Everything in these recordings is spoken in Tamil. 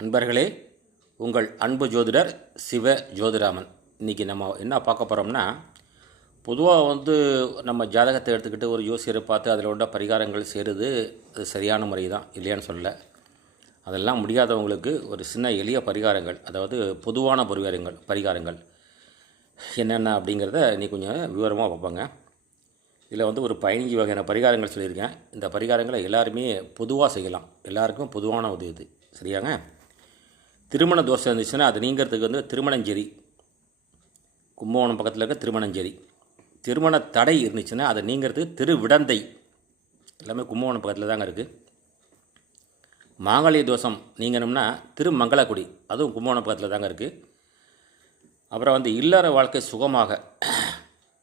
அன்பர்களே, உங்கள் அன்பு ஜோதிடர் சிவ ஜோதிராமன். இன்றைக்கி நம்ம என்ன பார்க்க போகிறோம்னா, பொதுவாக நம்ம ஜாதகத்தை எடுத்துக்கிட்டு ஒரு ஜோசியரை பார்த்து அதில் உள்ள பரிகாரங்கள் செய்கிறது அது சரியான முறை தான், இல்லையான்னு சொல்லலை. அதெல்லாம் முடியாதவங்களுக்கு ஒரு சின்ன எளிய பரிகாரங்கள், அதாவது பொதுவான பரிகாரங்கள் என்னென்ன அப்படிங்கிறத நீ கொஞ்சம் விவரமாக பார்ப்பாங்க. இதில் ஒரு 15 வகையான பரிகாரங்கள் சொல்லியிருக்கேன். இந்த பரிகாரங்களை எல்லாருமே பொதுவாக செய்யலாம், எல்லாருக்கும் பொதுவான இது சரியாங்க. திருமண தோஷம் இருந்துச்சுன்னா அது நீங்கிறதுக்கு திருமணஞ்சேரி, கும்பகோணம் பக்கத்தில் இருக்க திருமணஞ்சேரி. திருமண தடை இருந்துச்சுன்னா அதை நீங்கிறதுக்கு திருவிடந்தை, எல்லாமே கும்பகோணம் பக்கத்தில் தாங்க இருக்குது. மாங்கல்ய தோஷம் நீங்கணும்னா திருமங்கலக்குடி, அதுவும் கும்பகோணம் பக்கத்தில் தாங்க இருக்குது. அப்புறம் இல்லற வாழ்க்கை சுகமாக,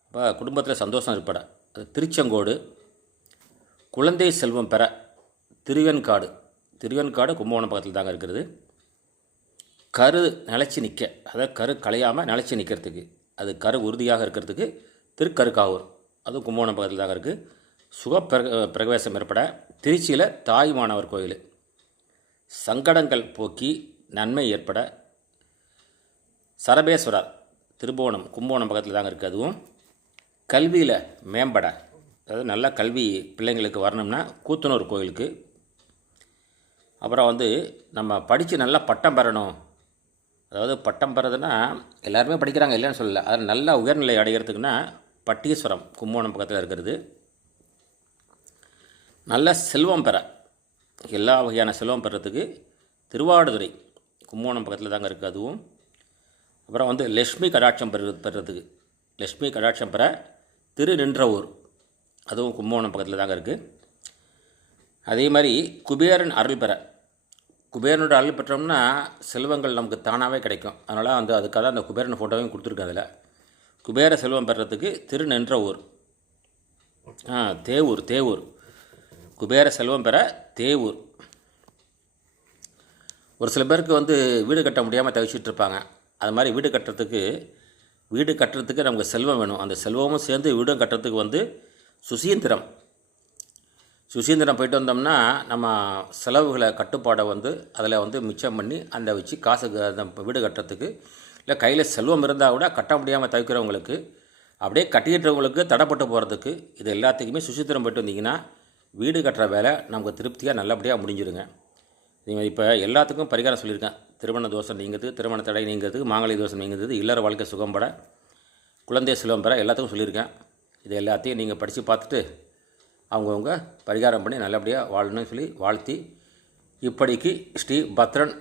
இப்போ குடும்பத்தில் சந்தோஷம் ஏற்பட அது திருச்செங்கோடு. குழந்தை செல்வம் பெற திருவெண்காடு கும்பகோணம் பக்கத்தில் தாங்க இருக்கிறது. கரு நிலச்சி நிற்க, அதாவது கரு களையாமல் நிலச்சி நிற்கிறதுக்கு, அது கரு உறுதியாக இருக்கிறதுக்கு திருக்கருக்காவூர், அதுவும் கும்பகோணம் பக்கத்தில் தாங்க இருக்குது. பிரவேசம் ஏற்பட திருச்சியில் தாய்மானவர் கோயில். சங்கடங்கள் போக்கி நன்மை ஏற்பட சரபேஸ்வரர் திருபுவனம் கும்பகோணம் பக்கத்தில் தாங்க இருக்குது. அதுவும் கல்வியில் மேம்பட, அதாவது நல்ல கல்வி பிள்ளைங்களுக்கு வரணும்னா கூத்தனூர் கோயிலுக்கு. அப்புறம் நம்ம படித்து நல்லா பட்டம் பெறணும், அதாவது பட்டம் பெறதுன்னா எல்லாருமே படிக்கிறாங்க இல்லைன்னு சொல்லலை, அதில் நல்ல உயர்நிலை அடைகிறதுக்குன்னா பட்டீஸ்வரம் கும்பகோணம் பக்கத்தில் இருக்கிறது. நல்ல செல்வம் பெற, எல்லா வகையான செல்வம் பெறத்துக்கு திருவாடுதுறை கும்பகோணம் பக்கத்தில் தாங்க இருக்குது. அதுவும் அப்புறம் லக்ஷ்மி கடாட்சம் பெறத்துக்கு, லக்ஷ்மி கடாட்சம் பெற திருநின்றவூர், அதுவும் கும்பகோணம் பக்கத்தில் தாங்க இருக்குது. அதே மாதிரி குபேரன் அருள் பெற, குபேரனோட அருள் பெற்றோம்னா செல்வங்கள் நமக்கு தானாகவே கிடைக்கும். அதனால் அதுக்காக அந்த குபேரன் ஃபோட்டோவையும் கொடுத்துருக்கேன். அதில் குபேர செல்வம் பெறத்துக்கு திருநின்றவூர், தேவூர் குபேர செல்வம் பெற தேவூர். ஒரு சில பேருக்கு வீடு கட்ட முடியாமல் தவிச்சிட்டு இருப்பாங்க. அது மாதிரி வீடு கட்டுறதுக்கு நமக்கு செல்வம் வேணும். அந்த செல்வமும் சேர்ந்து வீடும் கட்டுறதுக்கு சுசீந்திரம் போயிட்டு வந்தோம்னா நம்ம செலவுகளை கட்டுப்பாடை அதில் மிச்சம் பண்ணி அந்த வச்சு காசுக்கு அந்த வீடு கட்டுறதுக்கு, இல்லை கையில் செல்வம் இருந்தால் கூட கட்ட முடியாமல் தவிக்கிறவங்களுக்கு, அப்படியே கட்டிக்கிட்டவங்களுக்கு தடைப்பட்டு போகிறதுக்கு, இது எல்லாத்துக்குமே சுசீந்திரம் போயிட்டு வந்தீங்கன்னா வீடு கட்டுற வேலை நமக்கு திருப்தியாக நல்லபடியாக முடிஞ்சிருங்க. நீங்கள் இப்போ எல்லாத்துக்கும் பரிகாரம் சொல்லியிருக்கேன். திருமண தோஷம் நீங்கிறதுக்கு, திருமண தடை நீங்கிறதுக்கு, மாங்கல்ய தோஷம் நீங்கிறது, இல்லற வாழ்க்கை சுகம்பட, குழந்தை செல்வம் பெற, எல்லாத்துக்கும் சொல்லியிருக்கேன். இது எல்லாத்தையும் நீங்கள் படித்து பார்த்துட்டு அவங்கவுங்க பரிகாரம் பண்ணி நல்லபடியாக வாழணும்னு சொல்லி வாழ்த்தி, இப்படிக்கு ஸ்ரீ பத்ரன்.